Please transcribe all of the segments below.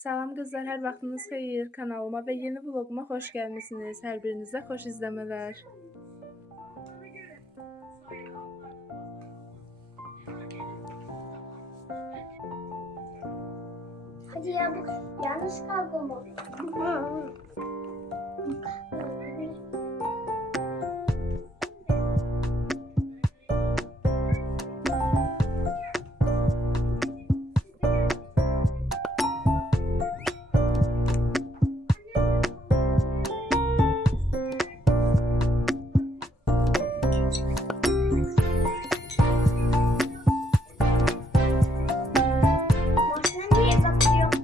Salam qızlar, hər vaxtınız xeyir. Kanalıma və yeni vloguma xoş gəlmisiniz. Hər birinizə xoş izləmələr. Hadi ya bu yanlış kargo mu? Maşına niye bakıyorsun?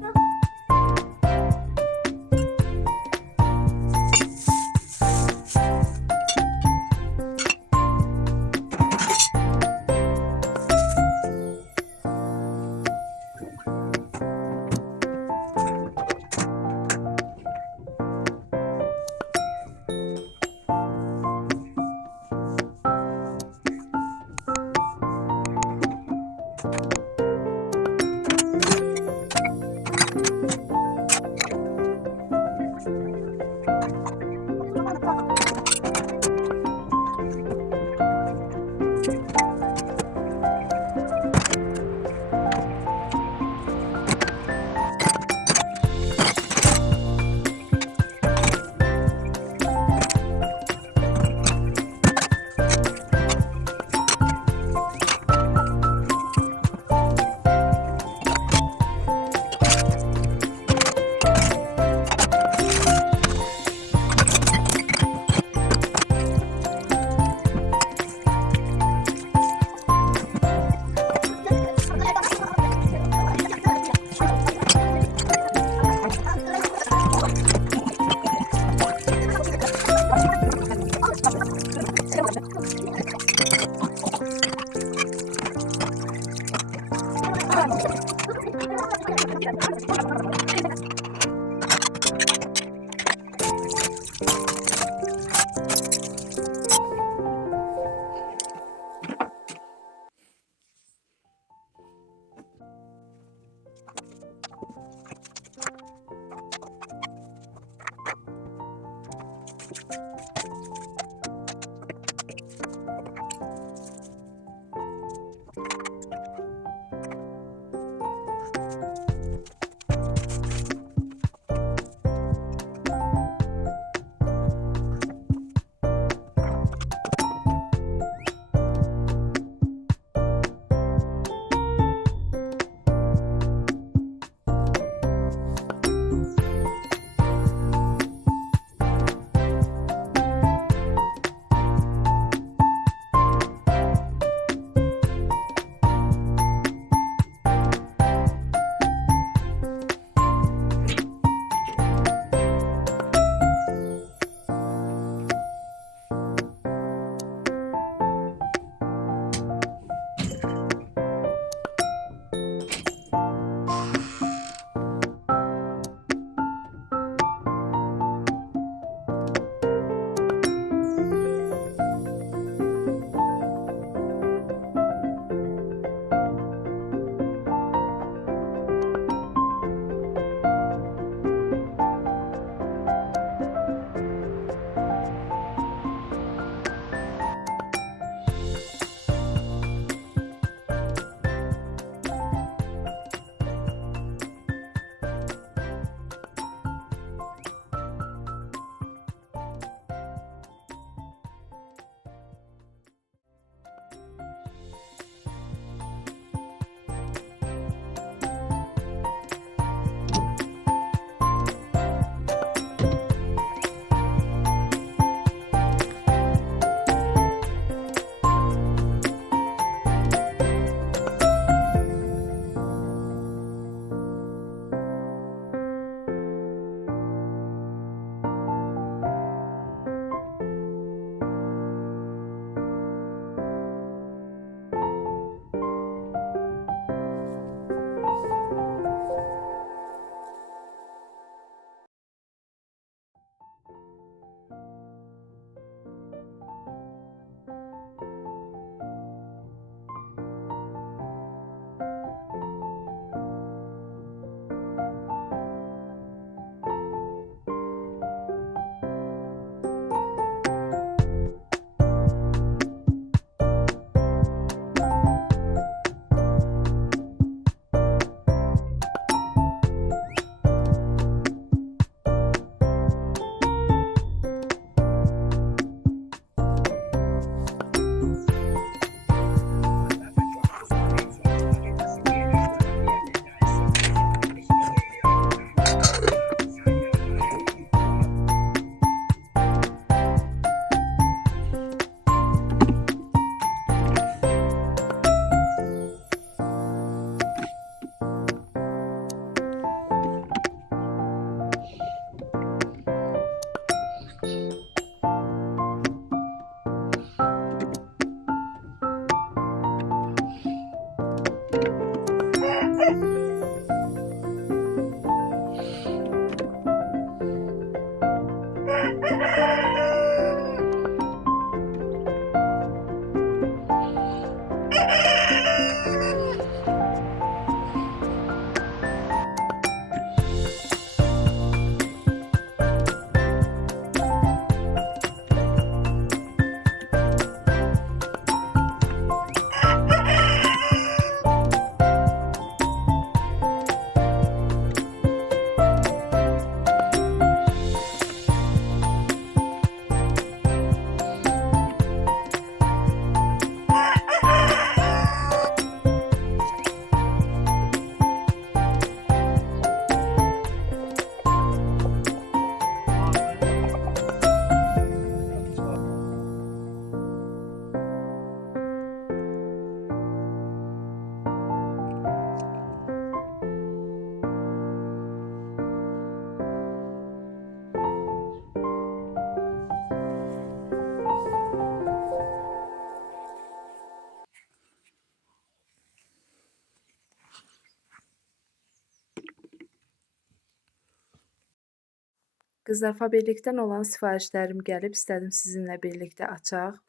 Qızlar, Faberlikdən olan sifarişlərim gəlib, istədim sizinlə birlikdə açaq.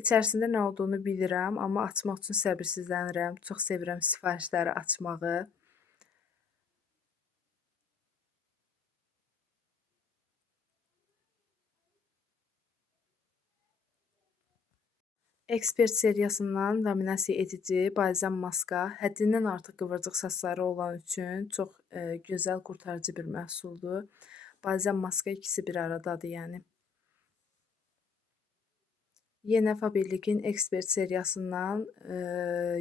İçərisində nə olduğunu bilirəm, amma açmaq üçün səbirsizlənirəm. Çox sevirəm sifarişləri açmağı. Expert seriyasından laminasiya edici balzam maska həddindən artıq qıvırcıq saçları olan üçün çox gözəl, qurtarıcı bir məhsuldur. Balzam maska ikisi bir aradadır, yəni. Yenə Faberlikin Expert seriyasından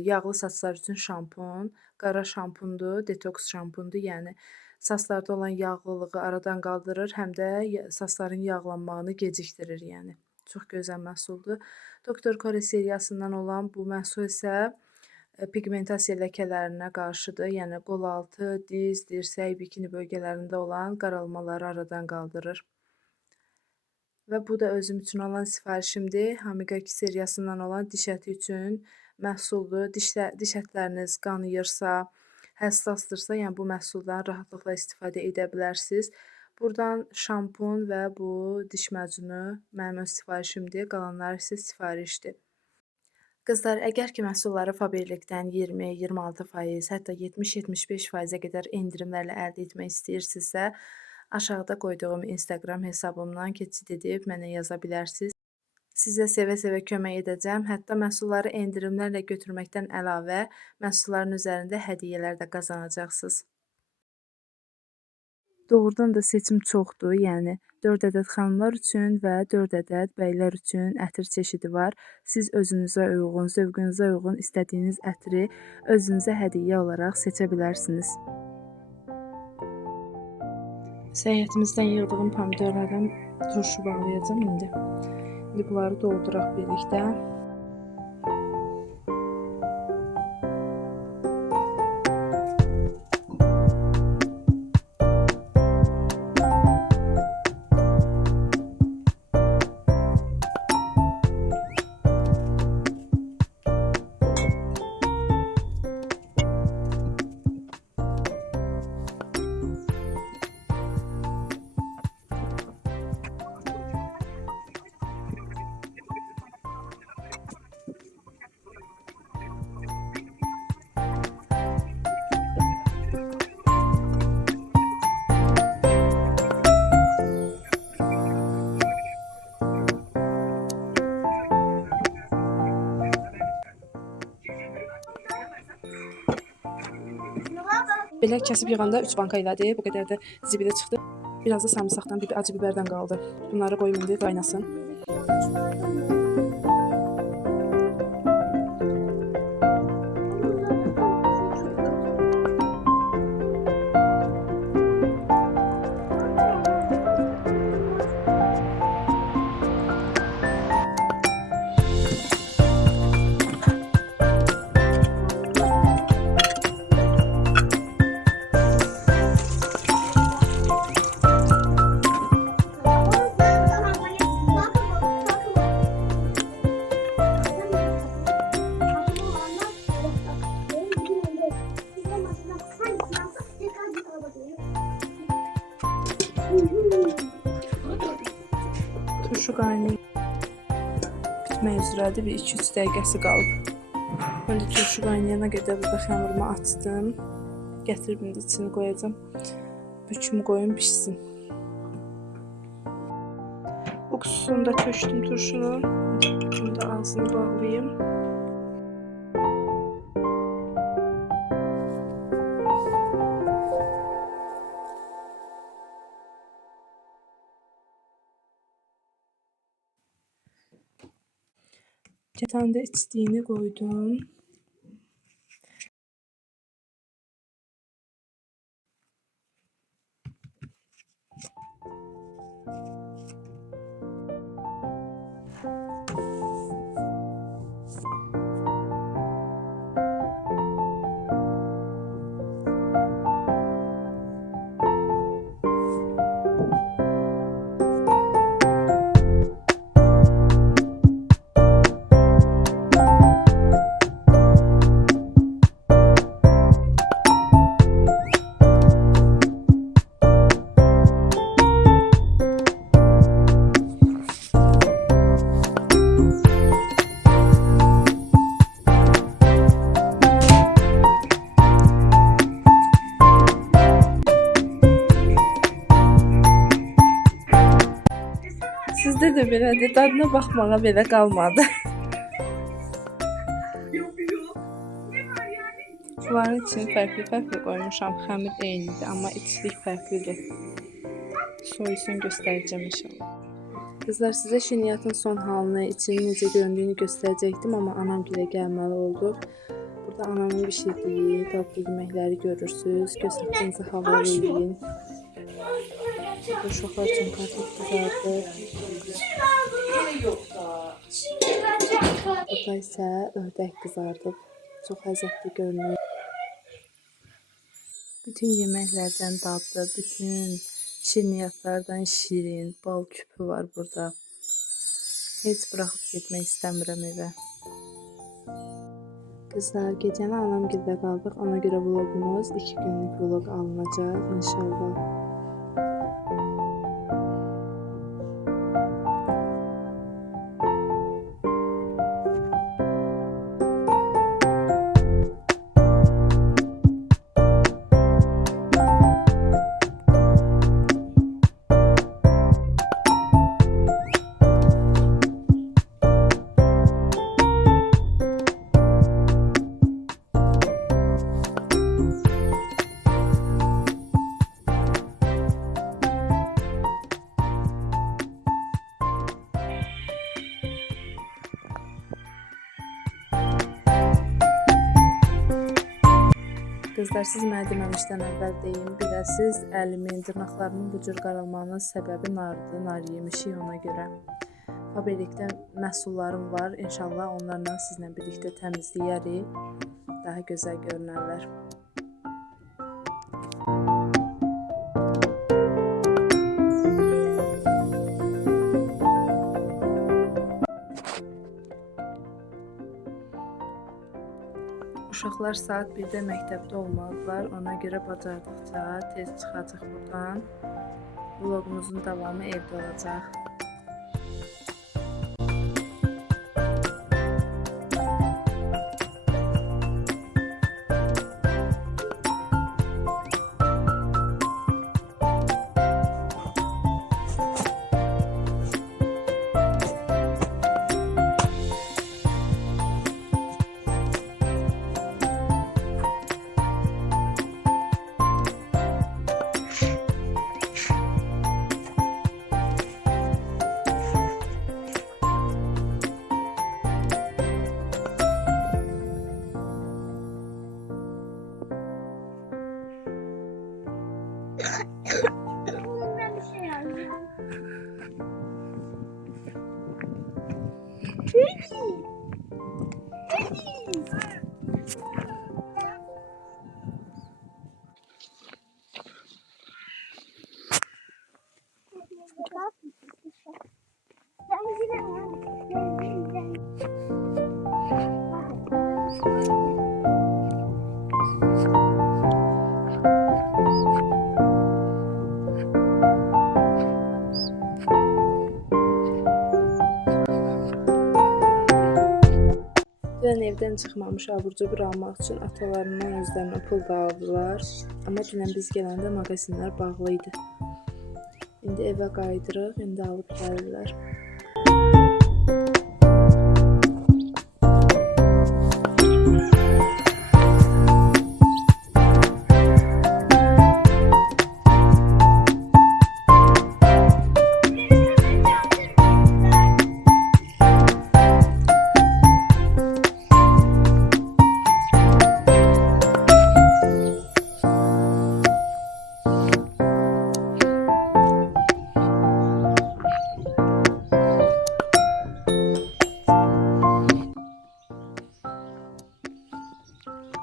yağlı saçlar üçün şampun, qara şampundur, detoks şampundur, yəni saçlarda olan yağlılığı aradan qaldırır, həm də saçların yağlanmağını gecikdirir, yəni. Çox gözəl məhsuldur. Dr. Kore seriyasından olan bu məhsul isə pigmentasiya ləkələrinə qarşıdır. Yəni qol altı, diz, dirsək, bikini bölgələrində olan qaralmaları aradan qaldırır. Və bu da özüm üçün olan sifarişimdir. Hamiga 2 seriyasından olan diş əti üçün məhsuldur. Diş ətləriniz qanayırsa, həssasdırsa, yəni bu məhsuldan rahatlıqla istifadə edə bilərsiniz. Buradan şampun və bu diş macunu mənim öz sifarişimdir. Qalanları isə sifarişdir. Qızlar, əgər ki məhsulları Faberlikdən 20, 26%, hətta 70-75%-ə qədər endirimlərlə əldə etmək istəyirsinizsə, aşağıda qoyduğum Instagram hesabımdan keçid edib mənə yaza bilərsiniz. Sizə sevə-sevə kömək edəcəm. Hətta məhsulları endirimlərlə götürməkdən əlavə məhsulların üzərində hədiyyələr də qazanacaqsınız. Doğrudan da seçim çoxdur, yəni 4 ədəd xanımlar üçün və 4 ədəd bəylər üçün ətir çeşidi var. Siz özünüzə uyğun, zövqünüzə uyğun istədiyiniz ətri özünüzə hədiyyə olaraq seçə bilərsiniz. Səyyətimizdən yığdığım pomidorlardan turşu bağlayacağım indi. İndi bunları dolduraq birlikdə. Belə kəsib yığanda 3 banka elədi. Bu qədər də zibidə çıxdı. Biraz da sarımsaqdan, acı biberdən qaldı. Bunları qoyum indi qaynasın. Turşu qaynayıb bitmək üzrədir. Bir 2-3 dəqiqəsi qalıb. Mən də turşu qaynayana qədər burada xəmirini açdım. Gətirib indi içini qoyacağım. Büküm qoyun pişsin. Bu kutusunu da tökdüm turşunu. Bunu da ağzını bağlayayım. Ketan da içtiğini koydum. Sizdə də belədir, dadına baxmağa belə qalmadı. Bunların için fərqli-fərqli qoymuşam. Xəmir eynidir, amma içlik fərqlidir. Soyusun göstərəcəm inşallah. Qızlar, sizə şirniyyatın son halını, içinin necə göründüyünü göstərəcəkdim, amma anam gilə gəlməli oldu. Burada anamın bişirdiyi dadlı yeməkləri görürsünüz. Göz haqqınızı havalı yiyin. Uşaqlar üçün kartof kızardı. Burada isə ördək qızardıb. Çox ləzzətli görünür. Bütün yeməklərdən dadlı, bütün şirniyyatlardan şirin, bal küpü var burada. Heç buraxıb getmək istəmirəm evə. Qızlar, gecəni anam gildə qaldıq. Ona görə vlogumuz 2 günlük vlog alınacaq inşallah. Qızlar, siz mənə deməmişdən əvvəl deyim, biləsiz, əlimin, dırnaqlarımın bu cür qaralmanın səbəbi nardır, nar yemişik ona görə. Fabrikdə məhsullarım var, inşallah onlarla sizlə birlikdə təmizləyərik, daha gözəl görünərlər. Uşaqlar saat 1-də məktəbdə olmalıdırlar. Ona görə bacardıqca tez çıxacaq buradan. Vlogumuzun davamı evdə olacaq. Bundan bir şey alacağım. İldən çıxmamış abur-cubur almaq üçün atalarından özlərinə pul da aldılar. Amma dünən biz gələndə mağazinlər bağlı idi. İndi evə qayıdırıq, indi alıb gəlirlər.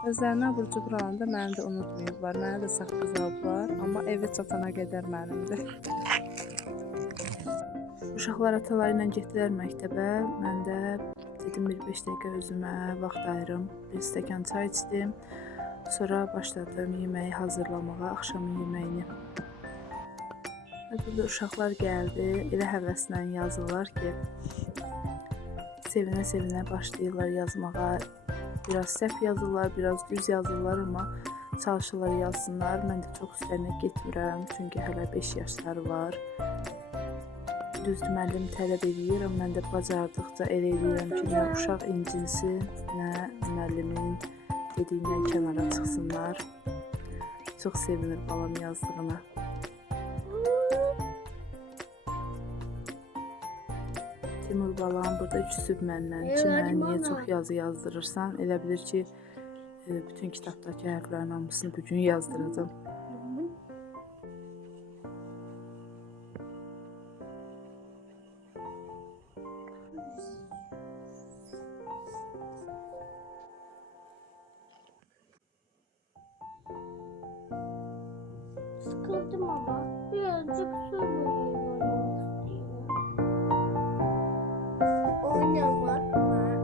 Özlərinə abur-cubur alanda məni də unutmayıblar, mənə də saqqız aldılar, amma evə çatana qədər mənimdir. Uşaqlar ataları ilə getdilər məktəbə, mən də dedim bir 5 dəqiqə özümə vaxt ayırım, bir stəkan çay içdim, sonra başladım yeməyi hazırlamağa, axşamın yeməyini. Burada uşaqlar gəldi, elə həvəslə yazırlar ki, sevinə-sevinə başlayırlar yazmağa. Biraz səhv yazırlar, biraz düz yazırlar, amma çalışırlar yazsınlar. Mən də çox üstlərinə getmirəm, çünki hələ 5 yaşları var. Düzdür, müəllim tələb edir, amma mən də bacardıqca elə edirəm ki, nə uşaq incinsin, nə müəllimin dediyindən kənara çıxsınlar. Çox sevinir balam yazdığına. Timur balam burada küsüb məndən ki, mənə niyə çox yazı yazdırırsan? Elə bilir ki, bütün kitabdakı hərflərin hamısını bugün yazdıracağam. Sıkıldım ama birazcık su boyuyorum. Oynamak var.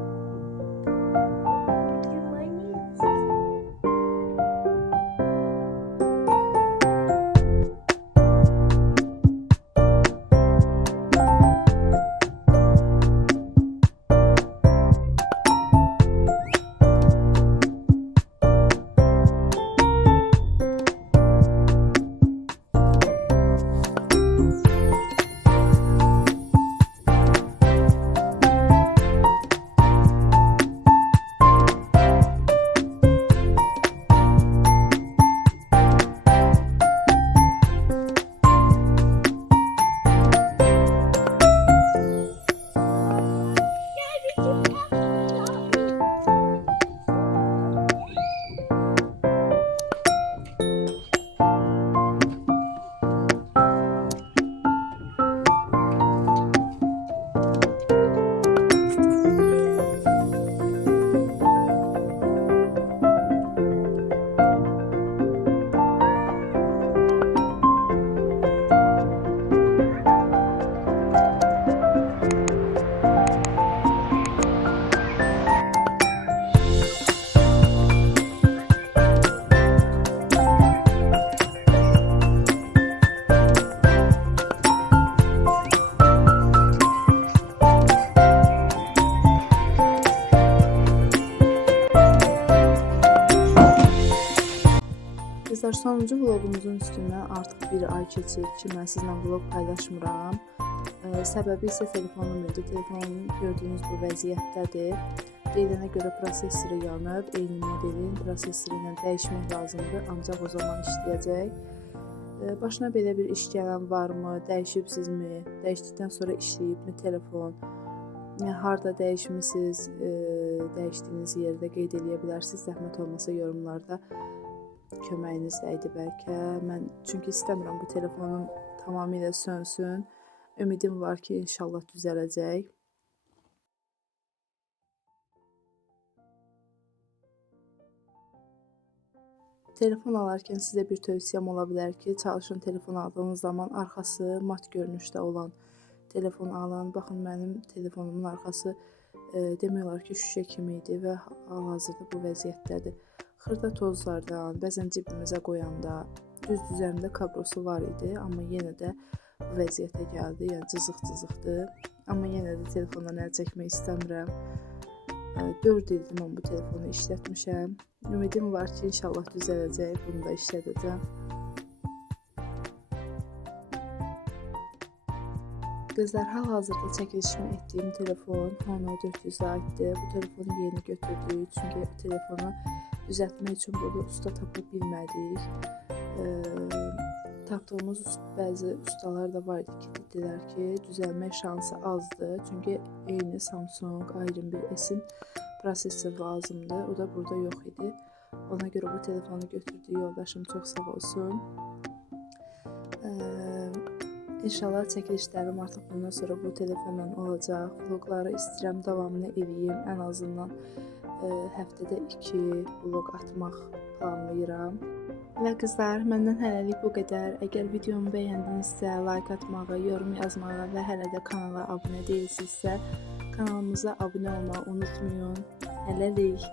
Qızlar, sonuncu vlogumuzun üstündən artıq bir ay keçir ki, mən sizlə vlog paylaşmıram. Səbəbi isə telefonum idi. Telefonum gördüyünüz bu vəziyyətdədir. Deyilənə görə prosessoru yanıb, eyni modelin prosessoru ilə dəyişmək lazımdır, ancaq o zaman işləyəcək. Başına belə bir iş gələn varmı, dəyişibsizmi, dəyişdikdən sonra işləyibmi telefon, harda dəyişmisiniz, dəyişdiyiniz yerdə qeyd edə bilərsiniz. Zəhmət olmasa yorumlarda köməyiniz dəydi bəlkə. Mən çünki istəmirəm bu telefonum tamamilə sönsün. Ümidim var ki, inşallah düzələcək. Telefon alarkən sizə bir tövsiyəm ola bilər ki, çalışın telefon aldığınız zaman arxası mat görünüşdə olan telefon alın. Baxın, mənim telefonumun arxası demək olar ki, şüşə kimi idi və hal-hazırda bu vəziyyətdədir. Xırda tozlardan, bəzən cibimizə qoyanda, düz üzərində kablosu var idi, amma yenə də bu vəziyyətə gəldi, yəni cızıq-cızıqdır. Amma yenə də telefondan əl çəkmək istəmirəm. 4 ildir mən bu telefonu işlətmişəm. Ümidim var ki, inşallah düzələcək. Bunu da işlədəcəm. Qızlar, hal-hazırda çəkilişimi etdiyim telefon Honor 400-ə aiddir. Bu telefonu yeni götürdük, çünki telefonu düzəltmək üçün burada usta tapa bilmədik. Tapdığımız bəzi ustalar da var idi ki, dedilər ki, düzəlmək şansı azdır. Çünki eyni Samsung A21s-in prosesor lazımdır. O da burada yox idi. Ona görə bu telefonu götürdü yoldaşım, çox sağ olsun. İnşallah çəkilişlərim artıq bundan sonra bu telefonla olacaq. Vlogları istəyirəm davamını eləyim. Ən azından həftədə 2 vlog atmaq planlayıram. Və qızlar, məndən hələlik bu qədər. Əgər videomu bəyəndinizsə, like atmağı, yorum yazmağı və hələ də kanala abunə deyilsinizsə, kanalımıza abunə olmağı unutmayın. Hələlik.